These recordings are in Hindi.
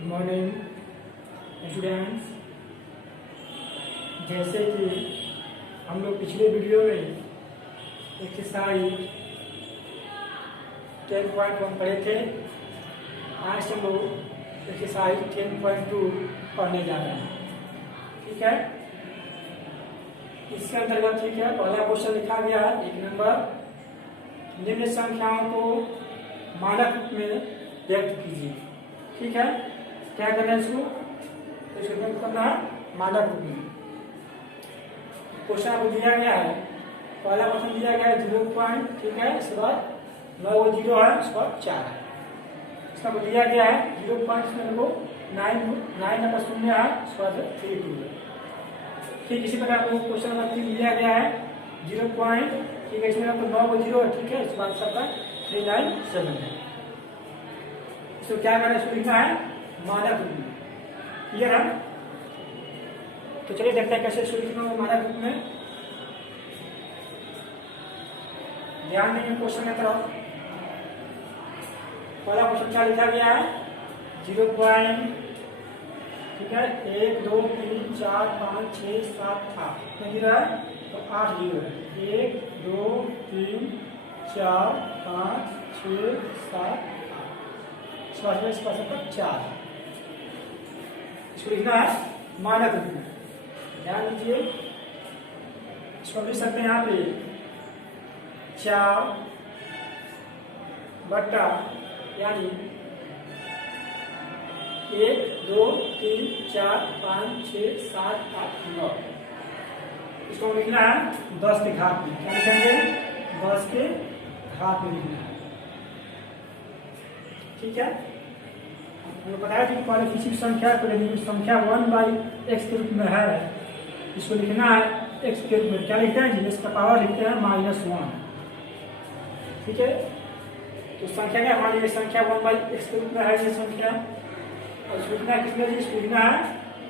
Good morning students. जैसे कि हम लोग पिछले वीडियो में एक्सरसाइज 10.1 पढ़े थे, आज हम लोग एक्सरसाइज 10.2 पढ़ने जा रहे हैं। ठीक है, इसके अंतर्गत ठीक है पहला क्वेश्चन लिखा गया है 1 नंबर, निम्न संख्याओं को मानक रूप में व्यक्त कीजिए। ठीक है, क्या करना है इसको व्यक्त करना है मानक रूप में। क्वेश्चन आपको दिया गया है, पहला क्वेश्चन दिया गया है 0 पॉइंट, ठीक है, इसके बाद 9 0 है, इसके बाद 4 है। इसका दिया गया है 0 पॉइंट में को 9 नंबर शून्य है, इसके बाद 3 2 है। ठीक इसी प्रकार आपको क्वेश्चन नंबर 3 दिया गया है 0 पॉइंट, ठीक है, इसमें आपको 9 0 है, ठीक है, इसके बाद सबका 3 9 7 है। इसको क्या करना है, इसको लिखना है मानक रूप में। क्लियर है? तो चलिए देखते हैं कैसे इसको लिखना है मानक रूप में। ध्यान देंगे क्वेश्चन की तरफ। पहला क्वेश्चन क्या लिखा गया है 0 पॉइंट, ठीक है, 1 2 3 4 5 6 7 8 कितना जीरो है, तो 8 जीरो है। 1 2 3 4 5 6 7 इसका सबका 4। इसको लिखना है मानक रूप में। ध्यान दीजिए, इसको लिख सकते हैं यहाँ पे 4 बट्टा यानी 1 2 3 4 5 6 7 8 9। इसको लिखना है 10 के घात में। क्या लिखेंगे, 10 के घात में लिखना है। ठीक है, हमने बताया कि पहले किसी संख्या को यदि संख्या 1/x के रूप में है, इसको लिखना है x के रूप में। क्या लिखते हैं, इसका पावर लिखते हैं -1। ठीक है, तो संख्या क्या हमारी संख्या 1/x के रूप में है ये संख्या, और इसको लिखना है किसमें, इसको लिखना है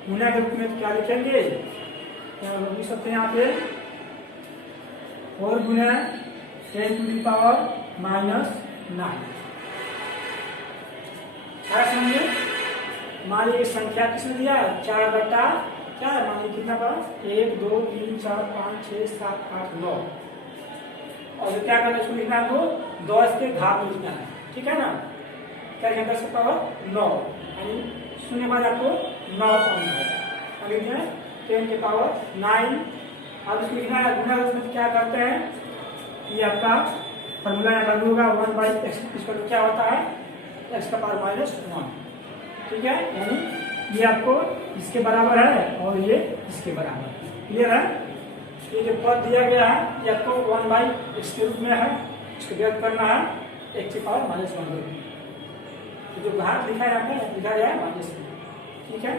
गुणा के रूप में। क्या लिखेंगे, लिख सकते हैं यहाँ पे 4 गुना 10 to the power -9। क्या समझे, मान लीजिए संख्या किसने दिया 4 बट्टा क्या है, मान लीजिए कितना बड़ा 1 2 3 4 5 6 7 8 9। और क्या करना है, इसको लिखना है तो 10 के घात में लिखना है। ठीक है ना, क्या लिखना है 10 पावर 9, यानी शून्य बाद आपको 9 पाना है, 10 के पावर 9। अब इसको लिखना है गुना रूप में। क्या करते हैं, ये आपका फॉर्मूला यहाँ लागू होगा 1/x, इसका क्या होता है x का पावर -1। ठीक है, यानी ये आपको इसके बराबर है और ये इसके बराबर है। क्लियर है? ये जो पद दिया गया है ये आपको 1/x के रूप में है, इसको व्यक्त करना है x की पावर -1। तो जो घात लिखा है आपको लिखा गया है -1। ठीक है,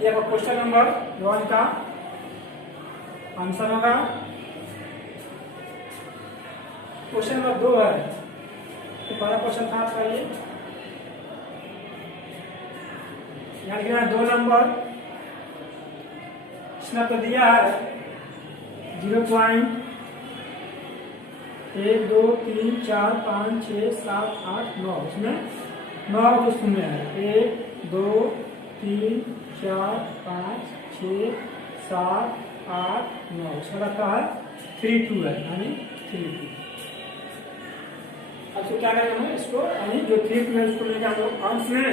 ये आपका क्वेश्चन नंबर 1 का आंसर होगा। क्वेश्चन नंबर 2 है, तो पहला क्वेश्चन था आपका ये, यहाँ लिखना है 2 नंबर, इसमें आपको दिया है 0 पॉइंट 1 2 3 4 5 6 7 8 9। इसमें 9 को शून्य है, 1 2 3 4 5 6 7 8 9। इसका रखा है 3 2 है, यानी 3 2। अब तो क्या करेंगे, इसको यानी जो 3 2 है उसको लेकर हम लोग अंश में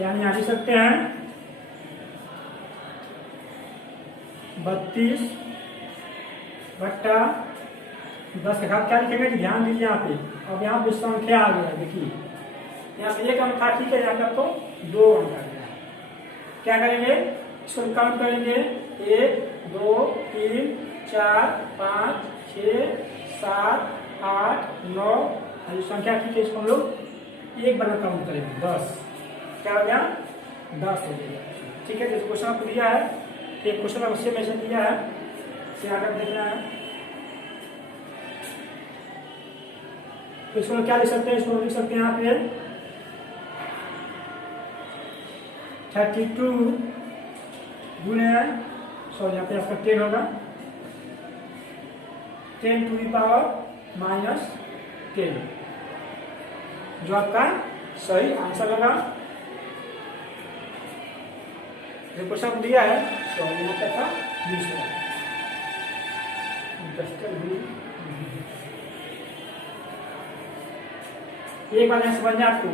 यानी यहाँ लिख सकते हैं 32 बट्टा 10 के घात। क्या लिखेंगे, ध्यान दीजिए यहाँ पे। अब यहाँ पे संख्या आ गया, देखिए यहाँ से 1 अंक था, ठीक है, यहाँ पे तो 2 अंक आ गया। क्या करेंगे, इसको काउंट करेंगे 1 2 3 4 5 6 7 8 9। जो संख्या ठीक है, इसको हम लोग 1 बार काउंट करेंगे 10। क्या हो गया, 10 हो गया। ठीक है, जो क्वेश्चन आपको दिया है, एक क्वेश्चन अवश्य में से दिया है, इसे आगे देखना है। तो इसको क्या लिख सकते हैं, इसको लिख सकते हैं यहाँ पे 32 गुणे, सॉरी यहाँ पे आपका 10 होगा, 10 टू दी पावर -10, जो आपका सही आंसर होगा। जो क्वेश्चन दिया है तो यहाँ पे था 20 होगा। एक बात यहाँ समझना आपको,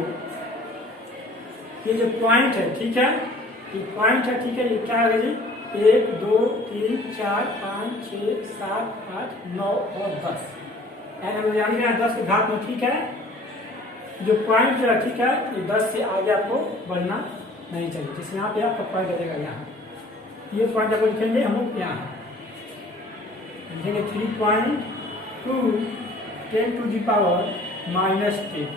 ये जो पॉइंट है, ठीक है, ये पॉइंट है, ठीक है, ये क्या है जी, 1 2 3 4 5 6 7 8 9 और 10, यानी 10 के घात में, ठीक है। जो पॉइंट जो है, ठीक है, ये 10 से आगे आपको बढ़ना नहीं चाहिए। जैसे यहाँ पे आपका पॉइंट रहेगा, यहाँ ये पॉइंट आपको लिखेंगे हम लोग, यहाँ लिखेंगे 3.2 10 टू दी पावर -10।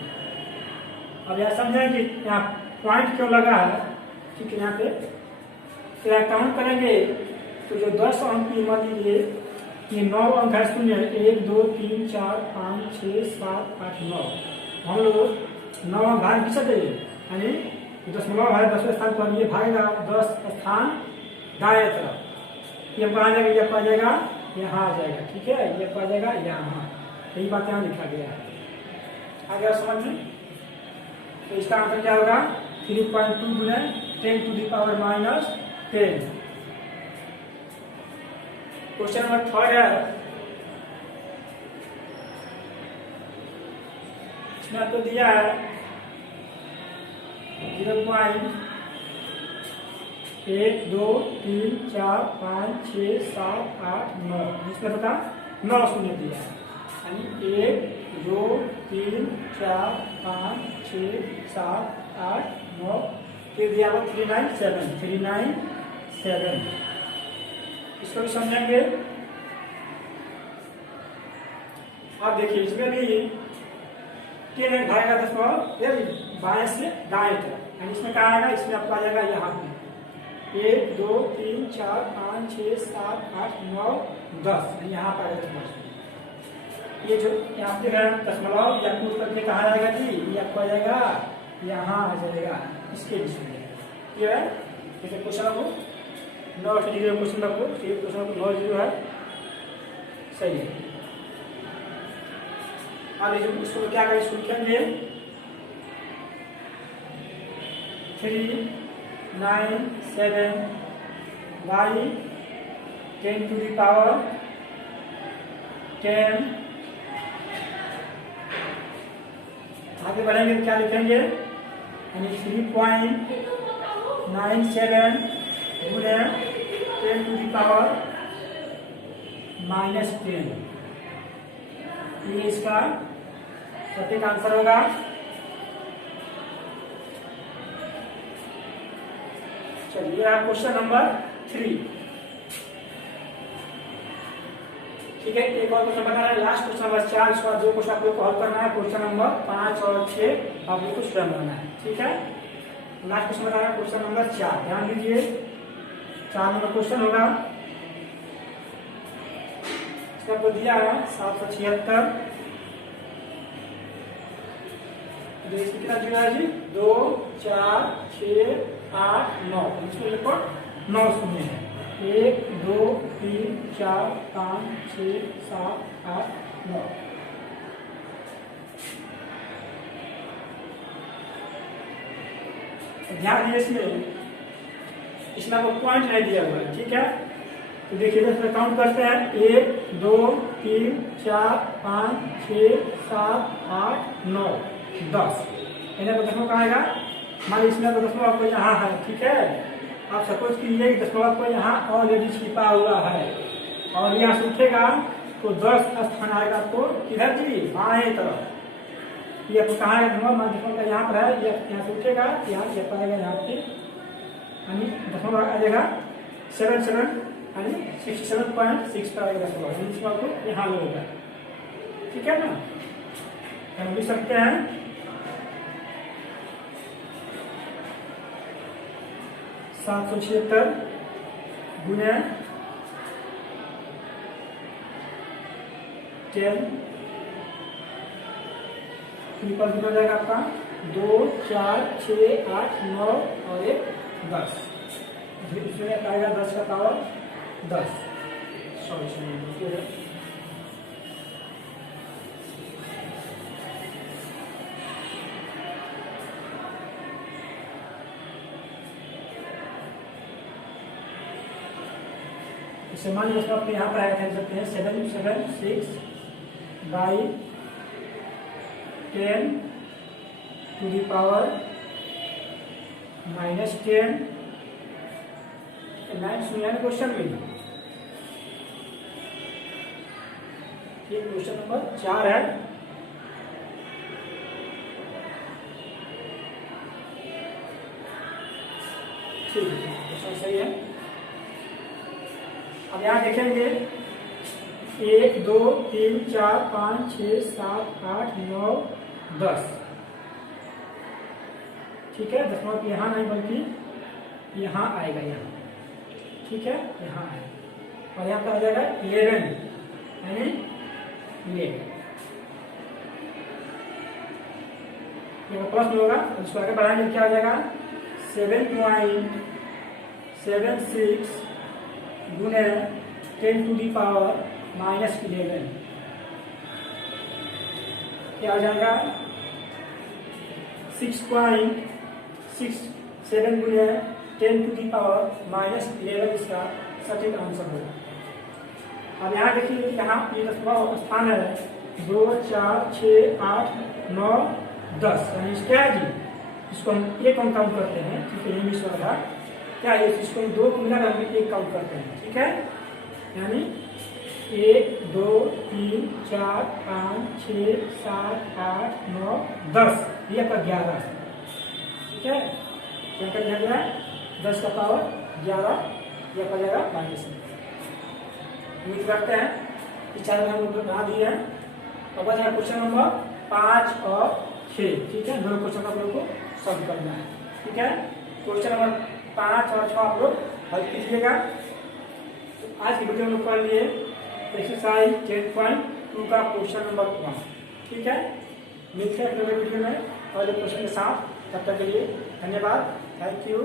अब यह समझें कि यहाँ पॉइंट क्यों लगा है, ठीक है। यहाँ पे तो काउंट करेंगे तो जो 10 अंक की, मान लीजिए ये 9 अंक है, सुनिए 1 2 3 4 5 6 7 8 9, हम लोग 9 अंक भाग भी सकते हैं, यानी 10 है 10वें स्थान पर, ये भागेगा 10 स्थान दाएं तरफ, ये कहाँ जाएगा, ये आ जाएगा यहाँ आ जाएगा, ठीक है, ये आ जाएगा यहाँ, यही बात यहाँ लिखा गया है। आ गया समझ में? तो इसका आंसर क्या होगा, 3.2 गुना 10 to the power -10। Question number 3 है, इसमें आपको दिया है 0.1 2 3 4 5 6 7 8 9, इसमें बता 9 शून्य दिया है, यानी 1 2 3 4 5 6 7 8 9, फिर दिया हुआ 397। इसको भी समझेंगे। आप देखिए इसमें भी भागेगा 10 बाएं से दाएं तरफ, यानी इसमें क्या आएगा, इसमें आपको आ जाएगा यहाँ पे 1 2 3 4 5 6 7 8 9 10, यहाँ पर आएगा। ये जो यहाँ पे दशमलव या कूट करके कहाँ आएगा जी, ये आपको आ जाएगा यहाँ आ जाएगा, इसके बीच में ये है। जैसे क्वेश्चन को 9 0 क्वेश्चन को, ये क्वेश्चन को 9 0 है, सही है। आगे जो इसको क्या करें, इसको लिखेंगे 397 बाई 10 टू दी पावर 10। आगे बढ़ेंगे क्या लिखेंगे, यानी 3.97 गुणे 10 टू दी पावर -10, ये इसका सटीक आंसर होगा। चलिए क्वेश्चन नंबर 3, ठीक है। एक और क्वेश्चन बता रहा है, लास्ट क्वेश्चन नंबर 4, इसका जो क्वेश्चन आपको सॉल्व करना है, क्वेश्चन नंबर 5 और 6 आपको स्वयं करना है, ठीक है। लास्ट क्वेश्चन बता रहा है क्वेश्चन नंबर 4, ध्यान दीजिए, 4 नंबर क्वेश्चन होगा। इसका दिया है 776, कितना दिया है जी, 2 4 6 8 9, इसमें लिखो 9 शून्य है, 1 2 3 4 5 6 7 8 9। ध्यान दीजिए, इसमें आपको पॉइंट नहीं दिया हुआ है, ठीक है। तो देखिए इसमें काउंट करते हैं 1 2 3 4 5 6 7 8 9 10, इन्हें दशमलव कहाँ आएगा, मान इसमें दशमलव आपको यहाँ है, ठीक है। आप सपोज कीजिए कि दशमलव आपको यहाँ ऑलरेडी छिपा हुआ है, और यहाँ से उठेगा तो 10 स्थान आएगा आपको किधर जी, बाएं तरफ। ये आपको कहाँ है, दशमलव का यहाँ पर है, ये यहाँ से उठेगा, यहाँ ये पाएगा यहाँ पे, यानी दशमलव आ जाएगा 77, यानी 67.6 पर आएगा दशमलव, इसको आपको यहाँ लोगे, ठीक है ना। हम लिख सकते हैं 776 गुणे 10, पर कितना जाएगा आपका 2 4 6 8 9 और 1 10, इसमें आएगा 10 का पावर 10, सॉरी इसे मान लीजिए अपने यहाँ पर आया कर सकते हैं 776 by 10 to the power -10 9 question में। ठीक, क्वेश्चन नंबर 4 है। ठीक है, क्वेश्चन सही है। अब यहाँ देखेंगे 1 2 3 4 5 6 7 8 9 10। ठीक है, 10वां यहाँ नहीं बल्कि यहाँ आएगा, यहाँ। ठीक है, यहाँ आएगा और यहाँ पर आ जाएगा 11 यानी 11। ये प्लस में होगा, इसको आगे बढ़ाएंगे क्या हो जाएगा 7.76 गुने 10 टू दी पावर -11 क्या हो जाएगा 6.67 गुने 10 टू दी पावर -11 इसका सटीक आंसर होगा। अब यहाँ देखिए कि यहाँ ये 10वां स्थान है 2 4 6 8 9 10 यानी क्या है जी, इसको हम एक काउंट करते हैं। ठीक है, ये मिस वाला क्या है, इसको हम 2 को मिलाकर हम एक काउंट करते हैं। ठीक है, यानी 1 2 3 4 5 6 7 8 9 10 ये आपका 11 है। ठीक है, क्या कर दिया 10 का पावर 11 यह पड़ जाएगा -। उम्मीद करते हैं कि 4 हम लोग बना दिए हैं। अब बचा क्वेश्चन नंबर 5 और 6। ठीक है, दोनों क्वेश्चन आप लोग को सॉल्व करना है। ठीक है, क्वेश्चन नंबर 5 और 6 आप लोग हल कीजिएगा। आज की वीडियो में लोग पढ़ लिए एक्सरसाइज 10.2 का क्वेश्चन नंबर 1। ठीक है, मिलते हैं अगले वीडियो में अगले क्वेश्चन के साथ। तब तक के लिए धन्यवाद, थैंक यू।